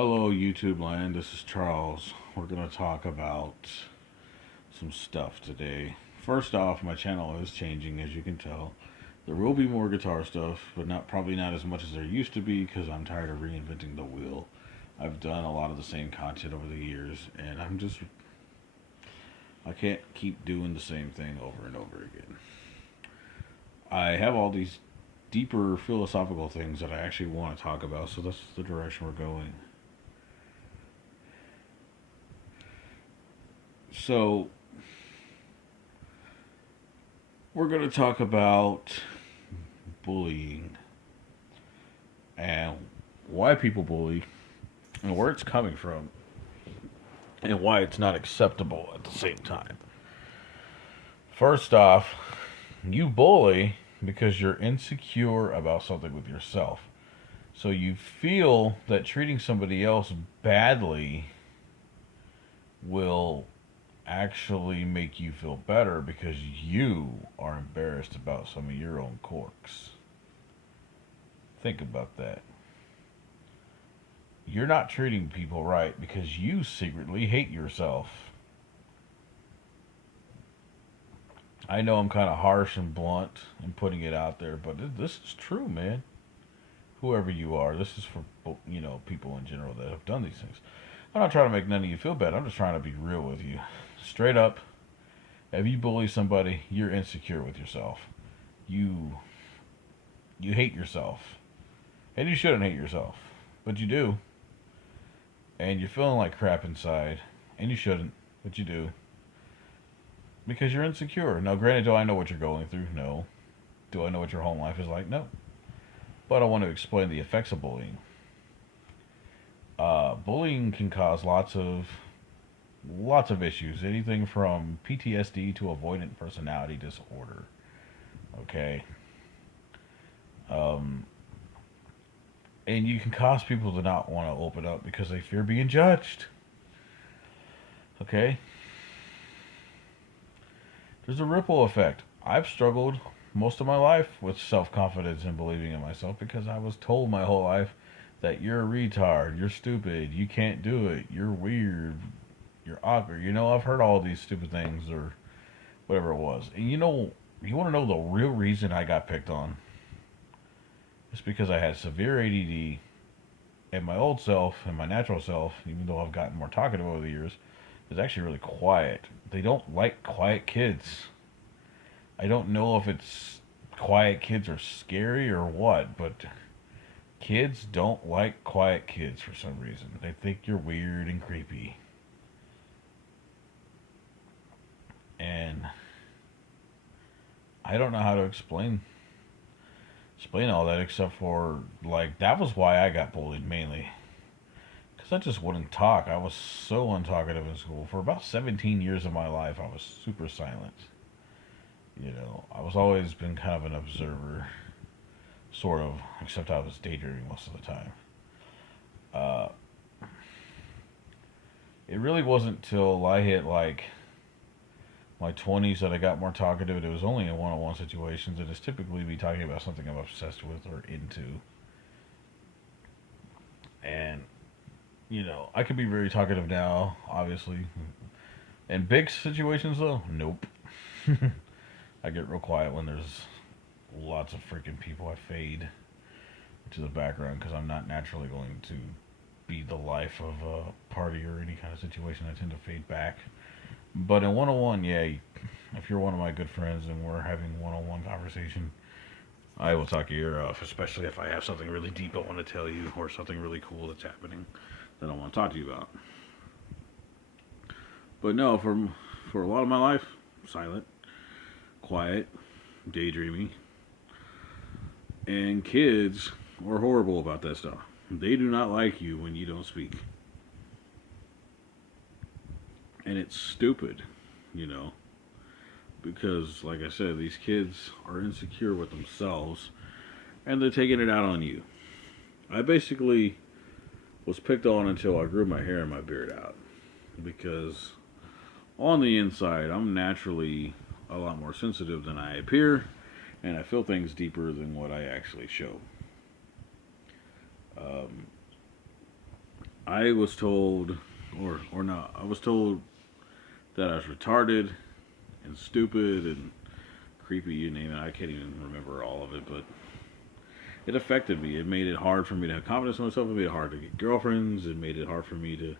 Hello, YouTube land. This is Charles. We're going to talk about some stuff today. First off, my channel is changing, as you can tell. There will be more guitar stuff, but probably not as much as there used to be because I'm tired of reinventing the wheel. I've done a lot of the same content over the years, and I can't keep doing the same thing over and over again. I have all these deeper philosophical things that I actually want to talk about, so that's the direction we're going. So, we're going to talk about bullying and why people bully and where it's coming from and why it's not acceptable at the same time. First off, you bully because you're insecure about something with yourself. So you feel that treating somebody else badly will actually make you feel better because you are embarrassed about some of your own quirks. Think about that. You're not treating people right because you secretly hate yourself. I know I'm kind of harsh and blunt in putting it out there, but this is true, man. Whoever you are, this is for people in general that have done these things. I'm not trying to make none of you feel bad. I'm just trying to be real with you. Straight up, if you bully somebody, you're insecure with yourself. You you hate yourself. And you shouldn't hate yourself. But you do. And you're feeling like crap inside. And you shouldn't, but you do. Because you're insecure. Now, granted, do I know what you're going through? No. Do I know what your home life is like? No. But I want to explain the effects of bullying. Bullying can cause lots of issues. Anything from PTSD to avoidant personality disorder. Okay. Um, and you can cause people to not want to open up because they fear being judged. Okay. There's a ripple effect. I've struggled most of my life with self-confidence and believing in myself because I was told my whole life that you're a retard, you're stupid, you can't do it, you're weird, you're awkward. I've heard all these stupid things or whatever it was. And you want to know the real reason I got picked on? It's because I had severe ADD, and my old self and my natural self, even though I've gotten more talkative over the years, is actually really quiet. They don't like quiet kids. I don't know if it's quiet kids are scary or what, but kids don't like quiet kids for some reason. They think you're weird and creepy. And I don't know how to explain all that except for like that was why I got bullied mainly. Cuz I just wouldn't talk. I was so untalkative in school. For about 17 years of my life, I was super silent. I was always been kind of an observer, sort of, except I was daydreaming most of the time. Uh, it really wasn't till I hit like my 20s that I got more talkative. It was only in one-on-one situations, and it's typically be talking about something I'm obsessed with or into. And I can be very talkative now, obviously. In big situations, though, nope. I get real quiet when there's lots of freaking people. I fade to the background because I'm not naturally going to be the life of a party or any kind of situation. I tend to fade back. But in one on one, yeah, if you're one of my good friends and we're having one on one conversation, I will talk your ear off, especially if I have something really deep I want to tell you or something really cool that's happening that I want to talk to you about. But no, for a lot of my life, silent, quiet, daydreaming, and kids are horrible about that stuff. They do not like you when you don't speak. And it's stupid, you know, because, like I said, these kids are insecure with themselves and they're taking it out on you. I basically was picked on until I grew my hair and my beard out because on the inside, I'm naturally a lot more sensitive than I appear, and I feel things deeper than what I actually show. Um, I was told, or no, I was told that I was retarded and stupid and creepy, you name it. I can't even remember all of it, but it affected me. It made it hard for me to have confidence in myself. It made it hard to get girlfriends. It made it hard for me to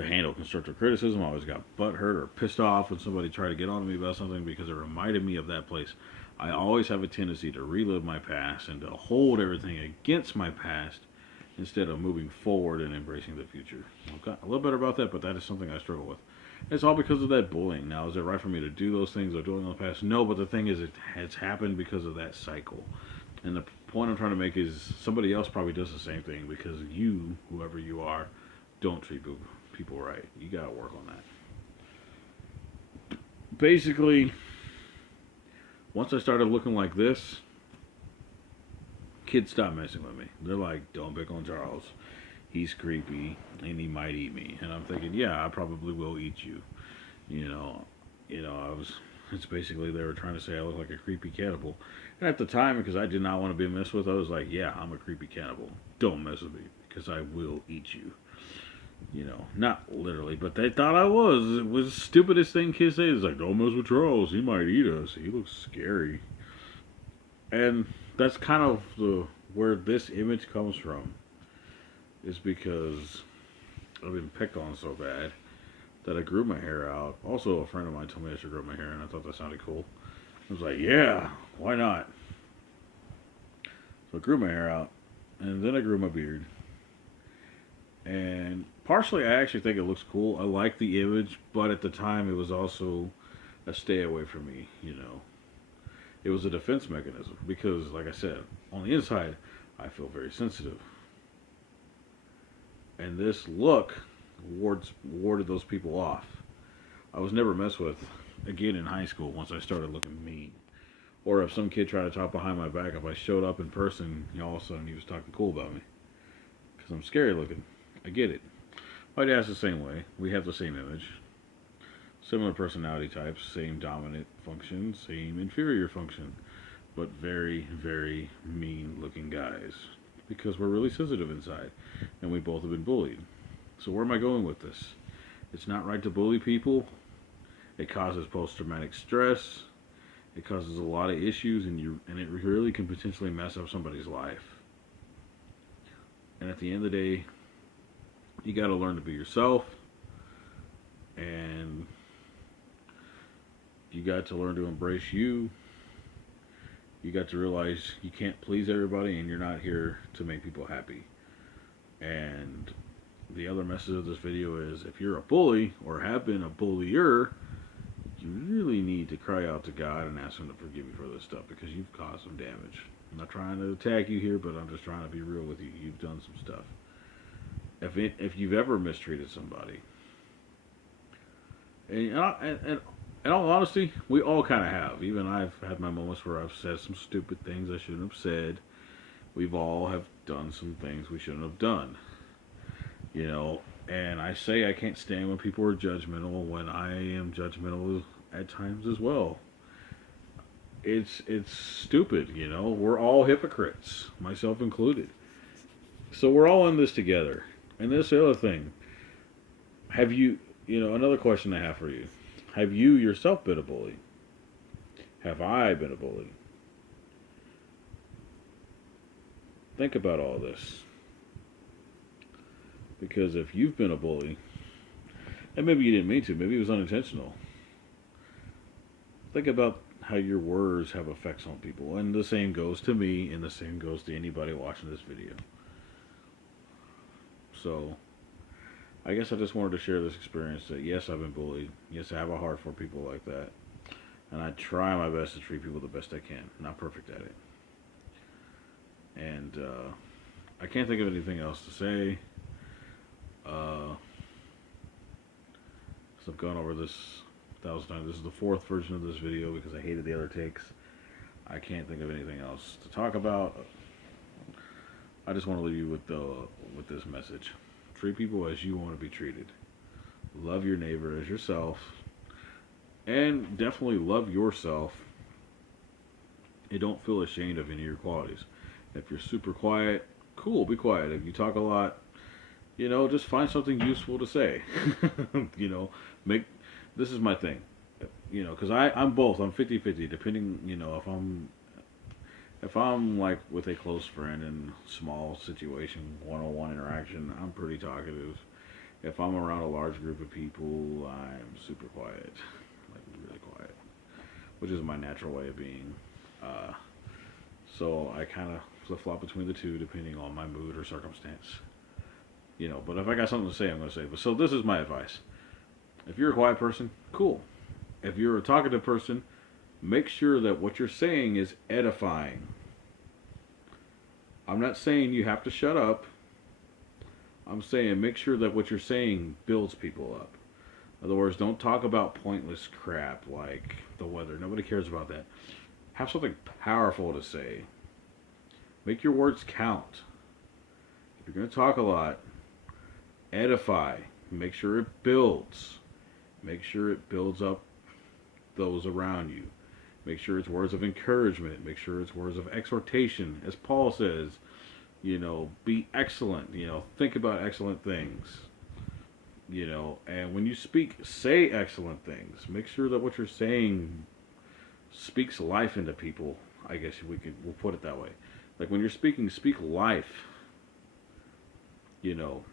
handle constructive criticism. I always got butthurt or pissed off when somebody tried to get on to me about something because it reminded me of that place. I always have a tendency to relive my past and to hold everything against my past instead of moving forward and embracing the future. I've got a little better about that, but that is something I struggle with. It's all because of that bullying. Now, is it right for me to do those things or doing in the past? No, but the thing is, it has happened because of that cycle. And the point I'm trying to make is somebody else probably does the same thing because you, whoever you are, don't treat people right. You gotta work on that. Basically, once I started looking like this, kids stopped messing with me. They're like, don't pick on Charles. He's creepy and he might eat me. And I'm thinking, yeah, I probably will eat you. You know, it's basically they were trying to say I look like a creepy cannibal. And at the time, because I did not want to be messed with, I was like, yeah, I'm a creepy cannibal. Don't mess with me because I will eat you. Not literally, but they thought I was. It was the stupidest thing kids say. It's like, don't mess with Charles. He might eat us. He looks scary. And that's kind of where this image comes from. Is because I've been picked on so bad that I grew my hair out. Also, a friend of mine told me I should grow my hair, and I thought that sounded cool. I was like, yeah, why not? So I grew my hair out, and then I grew my beard. And partially, I actually think it looks cool. I like the image, but at the time, it was also a stay away from me. It was a defense mechanism because, like I said, on the inside, I feel very sensitive. And this look warded those people off. I was never messed with again in high school once I started looking mean. Or if some kid tried to talk behind my back, if I showed up in person, all of a sudden he was talking cool about me. Because I'm scary looking. I get it. My dad's the same way. We have the same image. Similar personality types, same dominant function, same inferior function. But very, very mean looking guys. Because we're really sensitive inside. And we both have been bullied. So where am I going with this? It's not right to bully people. It causes post-traumatic stress. It causes a lot of issues, and it really can potentially mess up somebody's life. And at the end of the day, you got to learn to be yourself, and you got to learn to embrace you. You got to realize you can't please everybody, and you're not here to make people happy. And the other message of this video is, if you're a bully or have been a bullier, you really need to cry out to God and ask Him to forgive you for this stuff because you've caused some damage. I'm not trying to attack you here, but I'm just trying to be real with you. You've done some stuff. If you've ever mistreated somebody, and in all honesty, we all kind of have. Even I've had my moments where I've said some stupid things I shouldn't have said. We've all have done some things we shouldn't have done. And I say I can't stand when people are judgmental when I am judgmental at times as well. It's stupid, We're all hypocrites, myself included. So we're all in this together. And this other thing, have you, another question I have for you. Have you yourself been a bully? Have I been a bully? Think about all this. Because if you've been a bully, and maybe you didn't mean to, maybe it was unintentional, think about how your words have effects on people. And the same goes to me, and the same goes to anybody watching this video. So, I guess I just wanted to share this experience that yes, I've been bullied. Yes, I have a heart for people like that. And I try my best to treat people the best I can. Not perfect at it. And I can't think of anything else to say. So I've gone over this 1,000 times. This is the 4th version of this video because I hated the other takes. I can't think of anything else to talk about. I just want to leave you with this message. Treat people as you want to be treated. Love your neighbor as yourself. And definitely love yourself. And don't feel ashamed of any of your qualities. If you're super quiet, cool, be quiet. If you talk a lot, You know, just find something useful to say. You know, make this is my thing. You know, because I'm both. I'm 50-50, depending. You know, if I'm like with a close friend in small situation, one-on-one interaction, I'm pretty talkative. If I'm around a large group of people, I'm super quiet, like really quiet, which is my natural way of being. Uh, so I kind of flip flop between the two depending on my mood or circumstance. You know, but if I got something to say, I'm going to say. But so this is my advice. If you're a quiet person, cool. If you're a talkative person, make sure that what you're saying is edifying. I'm not saying you have to shut up. I'm saying make sure that what you're saying builds people up. In other words, don't talk about pointless crap like the weather. Nobody cares about that. Have something powerful to say. Make your words count. If you're going to talk a lot, edify. Make sure it builds. Make sure it builds up those around you. Make sure it's words of encouragement. Make sure it's words of exhortation. As Paul says, you know, be excellent. You know, think about excellent things. You know, and when you speak, say excellent things. Make sure that what you're saying speaks life into people. I guess we'll put it that way. Like when you're speaking, speak life. You know,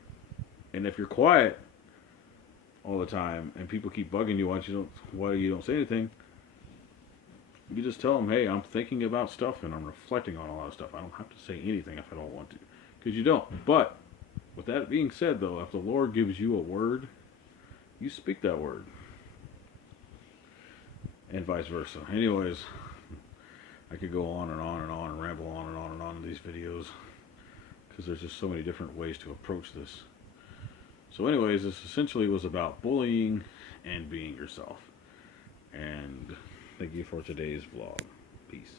and if you're quiet all the time and people keep bugging you why you don't say anything, you just tell them, hey, I'm thinking about stuff and I'm reflecting on a lot of stuff. I don't have to say anything if I don't want to, because you don't. But with that being said, though, if the Lord gives you a word, you speak that word, and vice versa. Anyways, I could go on and on and on and ramble on and on and on in these videos because there's just so many different ways to approach this. So anyways, this essentially was about bullying and being yourself. And thank you for today's vlog. Peace.